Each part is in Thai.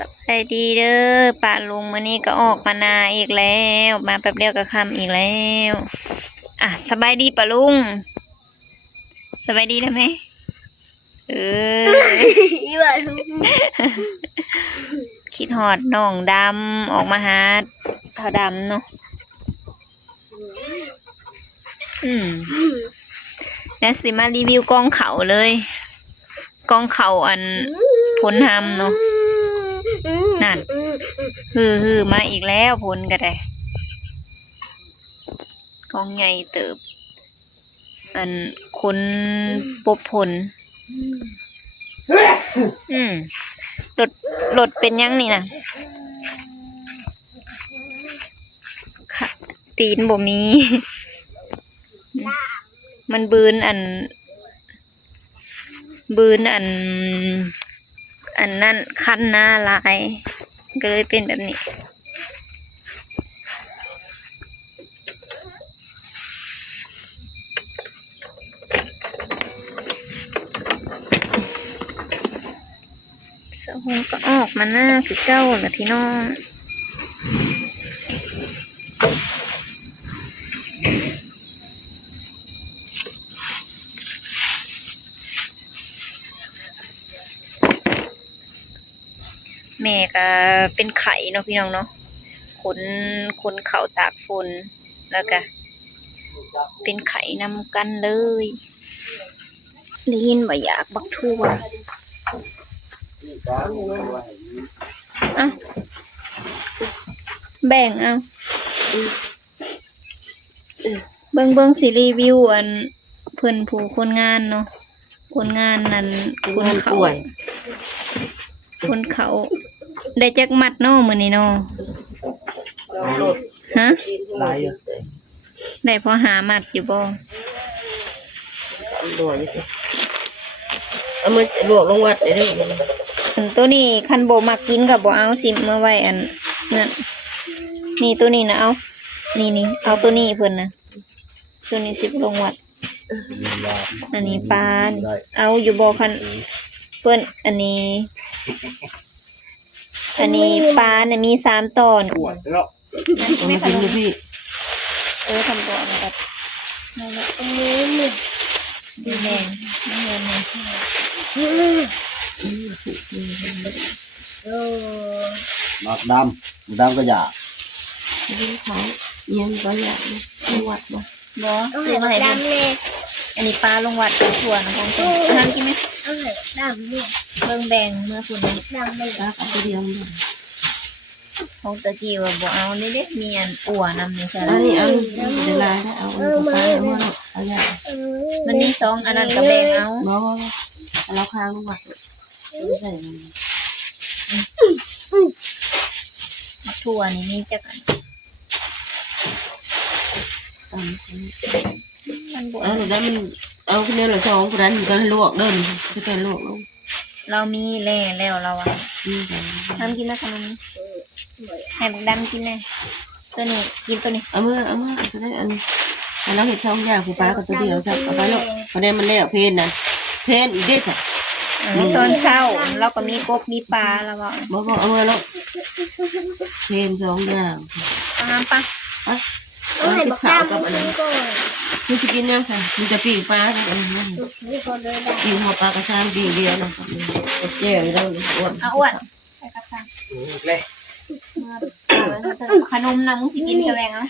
สบายดีเด้อป้าลุงมื้อนี้ก็ออกมานาอีกแล้วมาแป๊บเดียวก็ค่ำอีกแล้วสบายดีป้าลุงสบายดีได้ไหมอีว่าลุง คิดฮอดน้องดำออกมาหาเท่าดำเนาะแล้วสิมารีวิวกองเขาเลยกองเขาอันผลทำเนาะนั่นฮือมาอีกแล้วผลก็ได้กองใหญ่เติบอันคนปบผลรถเป็นยังนี่นะตีนบ่มีมันบืนอันนั่นคันหน้าลายก็เลยเป็นแบบนี้สะหงก็ออกมาหน้าคือเจ้าแหละพี่น้องแม่ก็เป็นไข่เนาะพี่น้องเนาะขนเข่าตากฝนแล้วก็เป็นไข่นำกันเลยได้ยินว่าอยากบักทั่วแบ่งเอาเบิ่งสิรีวิวอันเพิ่นผู้คนงานเนาะคนงานนั้นคนเขาได้จักมัดเนาะมื้อนี้เนาะฮะได้พอหามัดอยู่บ่เอามือลวกลงวัดได้ด้วยอันตัวนี้คันโบมากินกับโบเอาสิมาไว้อันนั่นนี่ตัวนี้นะเอานี่เอาตัวนี้เพิ่นนะตัวนี้สิบลงวัดอันนี้ปลาเอาอยู่บ่คันเพิ่นอันนี้ปลาเนี่ยมี3 ตอนไม่ขนมพี่ทำตัวแบบนั่นแหละดีแดงดอกดำก็อยากเขาเย็นก็อยากลงวัดบ่ซื้อมาให้ดำเลยอันนี้ปลาลงวัดเป็นถั่วนะของคุณอาหารกินไหมดำเนี่ยเบิ่งแบ่งเมื่อคุณดำเลยแล้วก็เดียวของตะกี้ว่าบ่เอาเด็กมีอันอั่วนำนี่ใช่อันนี้เอาเวลาได้เอาไปเอาอย่างมันมี2อันนั้นก็แบ่งเอาบ่เราค้างลงวัดไม่ใส่ถั่วนี่มีจักอันเอาหนูได้มันเอาคนเดียวหรือ2คนนั้นก็ลวกเดินก็จะลวกลงเรามีแล้วเราอ่ะทำกินนะขนมให้บักดำกินเลยตัวนี้กินตัวนี้เอามือจะได้อันเราเห็ดช่องยากผู้ป้ากับตัวเดียวจ้ะเอาไปลูกพอได้มันแล้วเพนนะเพนอีกเด็ดจ้ะตอนเช้าเราก็มีกบมีปลาแล้วบ่เอามือลูกเพนช่องยากน้ำปลาเอาให้ข้าวกับอันนั้นคือจะกินยังค่ะมันจะปีกปลาอันนี้ปีกหัวปลากระชากปีกเดียวนะครับแย่เลยอ้วนอ้วนไปกระชากเลยขนมนะมึงสิกินจะแรงอ่ะ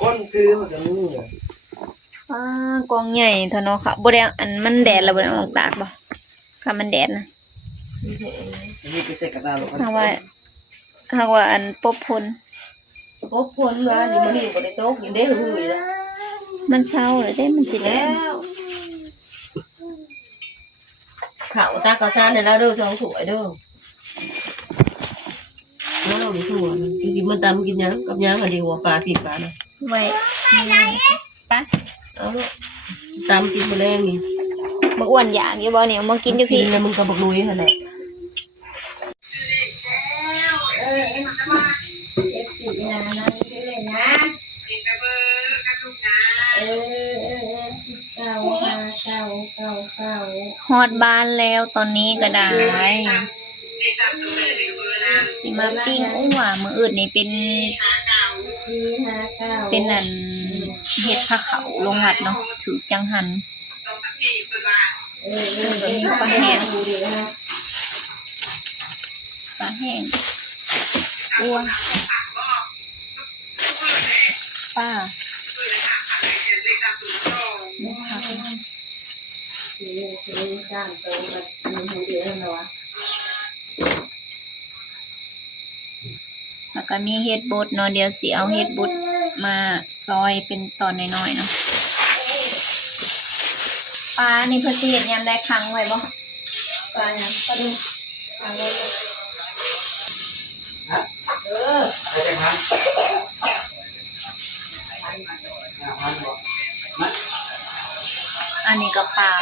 คนคือมันจะมืกองใหญ่เท่านั้นค่ะบ่ได้อันมันแดดแล้วบ่ได้ออกตากบ่ค่ะมันแดดนะนี่ก็เสกกระดาษลงหากว่าอันปบพลว่านี่มันนี่บ่ได้โต๊ะกินได้หือๆแล้วมันเช้าเลยได้มันสิแล้วข้าวตากระชากเนี่ยแล้วเด้อ2 ถ้วยเด้อแล้วเราถั่วกินมันตำกินยังกับยังอันนี้หัวปลาปีกปลานะไว้ปะเอาตำกินมาแรงนี่บักอ้วนอยากอยู่บ่เนี่ยมากินอยู่พี่แล้วมึงกับบักลุยหั่นแหละ ฮอดบ้านแล้วตอนนี้ก็ได้สิมาปิ้งอุ้ว่ามื้ออื่นนี่เป็นอันเฮ็ดผ้าขาวลงวัดเนาะถือจังหันก็มีปลาแห้งอ้วนป้าแล้วก็มีเฮ็ดบดเนาะเดี๋ยวสิเอาเฮ็ดบดมาซอยเป็นตอนน้อยๆเนาะปลานี่เพิ่นสิเฮ็ดยามได้ครั้งไว้บ่ปลาหยังปลาดุกค้างไว้อันนี้ก็ปลา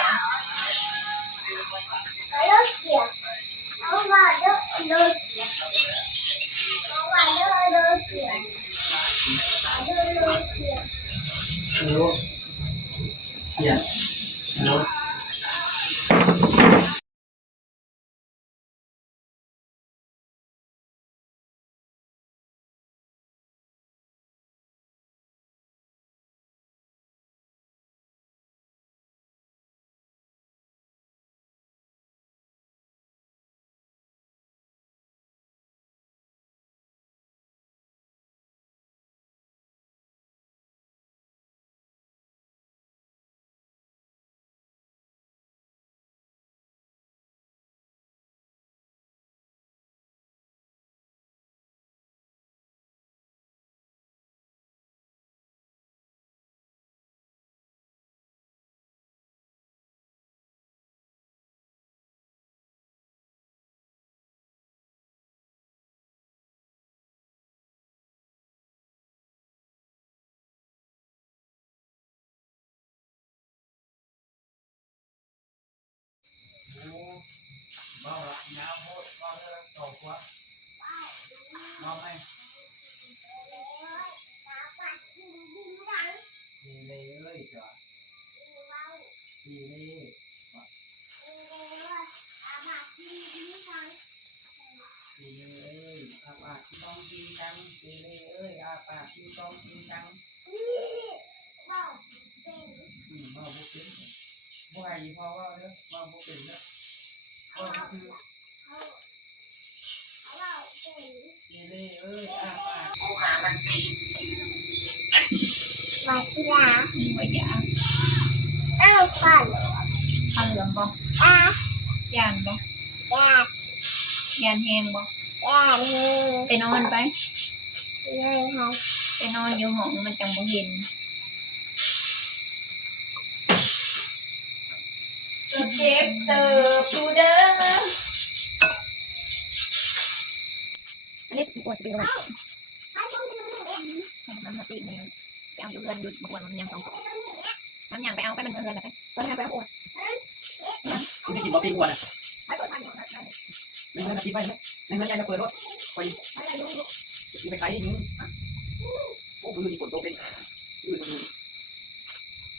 มาที่ร้าน บ่อยาก อ้าวก่อน ทำเหลืองบ่ ย่านบ่ย่านแห้งบ่ไปนอนไปไปนอนอยู่ห้องมันจังบ่เห็นเจ็บเติบดูเด้ออันนี้ปวดเป็นอะไรน้ำมาตีมันไปเอาอยู่เรือนหยุดบางวันมันยัง2 น้ำยางไปเอาไปมันเรือนอะไรตอนนี้ไปเอาปวด ไม่กินบะปิ้งก่อน ไปเปิดทางอยู่ ไม่เงินกินไปไหมไม่เงินใจจะเปิดรถไปไปขายที่นี่โอ้มือนี่ฝนตกเป็น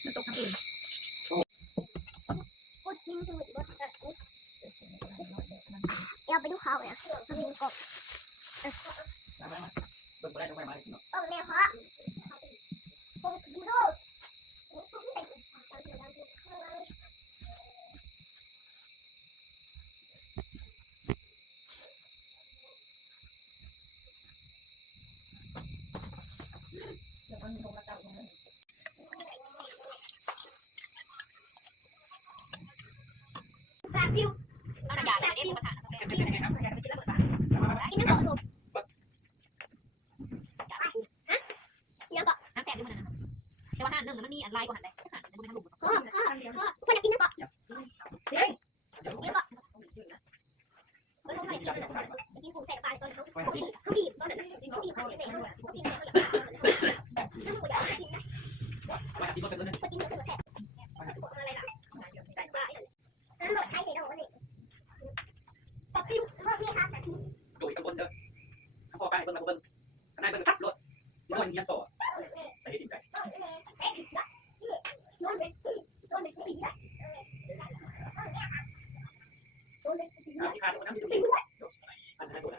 มันตกทางอื่น พูดกินดูดิเราไปดูเขาเนี่ยทำเป็นกบ เปิดได้ต้องไปมาเลยเนาะ ต้องแม่เพาะผมดูดู เอาหน้าใหญ่เด็กมาถามกินน้ำตกลง เดี๋ยวก็ น้ำแสบอยู่มันนะแต่ว่าห้าหนึ่งมันมีอันไล่กว่าหันเลยหันมันไม่ทะลุ พ่อคนอยากกินน้ำก็เดี๋ยวก็เมื่อกี้ผมใส่ปลาตอนเขาบีบตอนนั้นเขาบีบเขาเตะเขาบีบเขาอยากน้ำหมูอยากกินนะ มาที่รถกันเลย เขากินเขาแฉะอะไรล่ะน้ำหมดใครเห็นโอ้นี่ปอบปิ้วเมื่อพี่ครับแต่ โดยกระบวนเด้อข้าพ่อไปเบิ่งมาเบิ่งข้างในเบิ่งทับรถย้อนเงี้ยโซ่ เ ขาดน้ำจิ้มอันนั้นตัว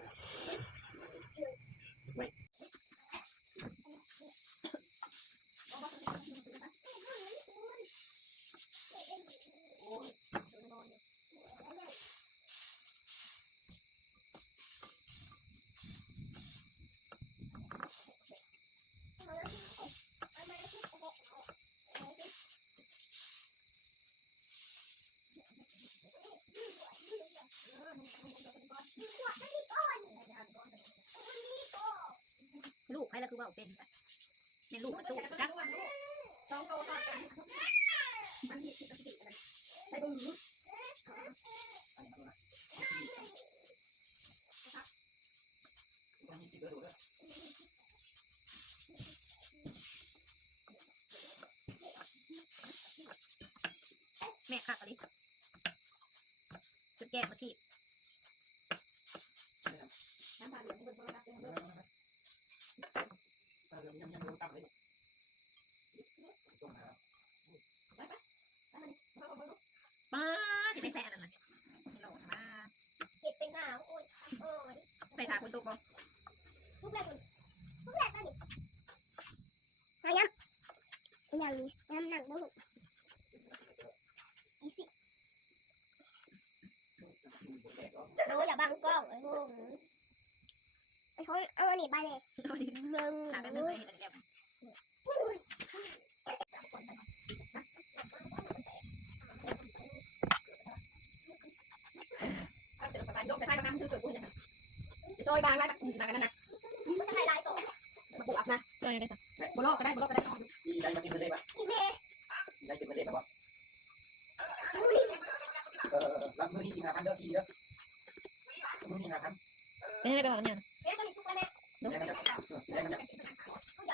ลูกให้แล้วคือว่าเป็นในลูกประตูจัก2 โตต่อกันมันมีสิทธิ์อะไรใส่ตรงนี้แม่ค่ะตอนนี้จุดแก้มาที่น้ำตาเหลืองเป็นตัวรักเป็นเรื่องป้าสิไปแซ่นั่นน่ะไม่หลงมาเก็บเป็นหาวโอ้ยใส่ถาคุณตุ๊กบ่ทุกแรกตอนนี้มายังอย่างนี้น้ำหนักบ่ลูกอีสิโอ้ยอย่าบังกล้องไอ้พวกไอ้คนอันนี้ไปเลยมึงหากันเรื่องอะไรกันแล้วซอยบางแล้วนางกันนะมันจะไล่ไล่ต่อมาปลูกอับนะซอยได้สักบล็อกก็ได้ที่ได้มากินเลยปะ อีเม่ ได้กินเลยปะรับมือที่ทีมงานเด้อที่เด้อมือที่งานครับ เป็นอะไรกันเนี่ย เอ๊ะจะมีซุปอะไรไหม ได้มันจะ